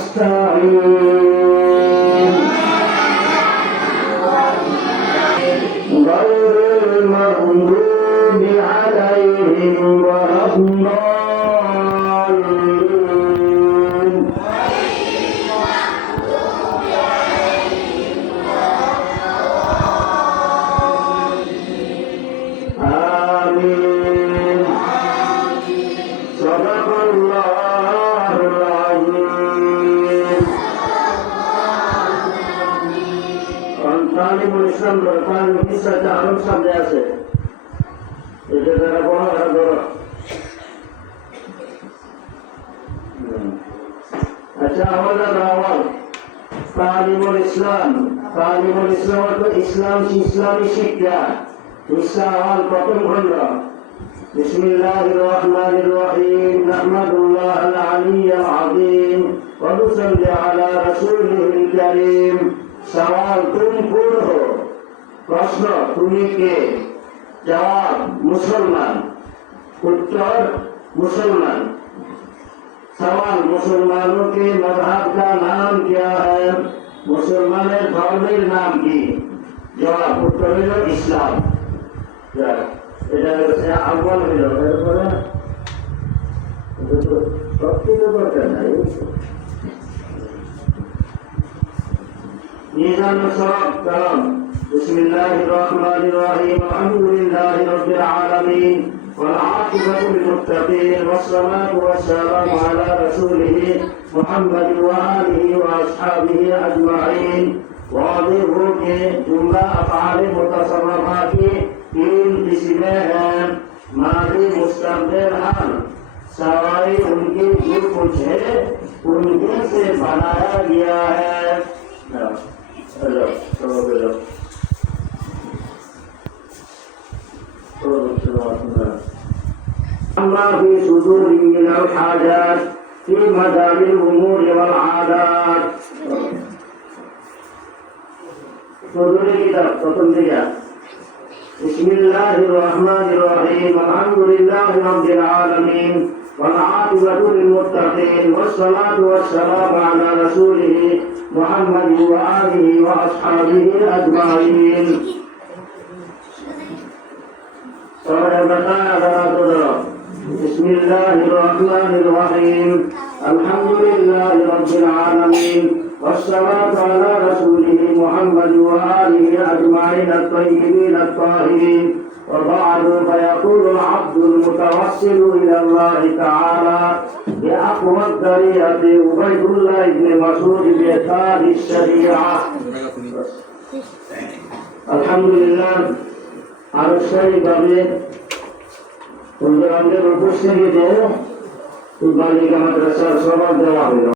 వస్తాయి তালিমুল ইসলাম তালিম ইসলাম আলম সামনে আছে এটা তারা বড় আর বড় আচ্ছা আমাদের আওয়াল তালিমুল ইসলাম তালিমুল ইসলাম অর্থ ইসলাম ইসলামী শিক্ষা ইসলাম আওয়াল প্রথম খণ্ড بسم الله الرحمن الرحيم نحمد الله العلي العظيم ونصلي على رسوله الكريم सवाल तुम कौन हो प्रश्न तुम्हें के जवाब मुसलमान उत्तर मुसलमान सवाल मुसलमानों के मज़हब का नाम क्या है मुसलमान धर्म नाम की जवाब उत्तर হলো ইসলাম এটা হচ্ছে আহ্বান হলো এরপরে সব কিছু করতে ميزان الصراط سلام بسم الله الرحمن الرحيم الحمد لله رب العالمين والعاقبة للمتقين والصلاة والسلام على رسوله محمد وآله وأصحابه أجمعين وأضيفه جملة أفعال متصرفات من اسمها ماضي مستقبل حال سوائے ان کے جو کچھ ہے ان کے سے بنایا گیا ہے أما في صدور من الحاجات في مدام الأمور والعادات صدور الكتاب بسم الله الرحمن الرحيم الحمد لله رب العالمين والعاقبة للمتقين والصلاة والسلام على رسوله محمد وآله وأصحابه أجمعين. بسم الله الرحمن الرحيم الحمد لله رب العالمين والصلاة على رسوله محمد وآله أجمعين الطيبين الطاهرين وبعد فيقول العبد المتوسل إلى الله تعالى بأقوى الطريقة عبيد الله بن مسعود بإتقان الشريعة الحمد لله আনুষ্ঠানিকভাবে আমাদের উপস্থিতিতে বালিকা মাদ্রাসার সবার দেওয়া হলো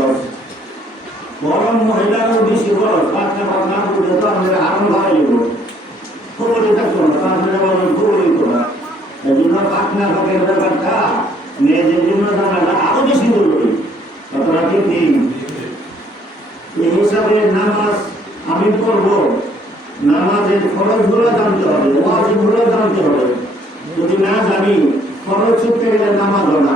বরং মহিলারও বেশি খরচ পাক না না বুঝে তো আমাদের আরও ভাই দেবো খবরে থাকতো না খবরই বেশি জরুরি এই হিসাবে নামাজ আমি পড়ব। নামাজের খরচগুলো জানতে হবে ওয়াজিবগুলো জানতে হবে। যদি না জানি খরচ ছুটতে গেলে নামাজ না।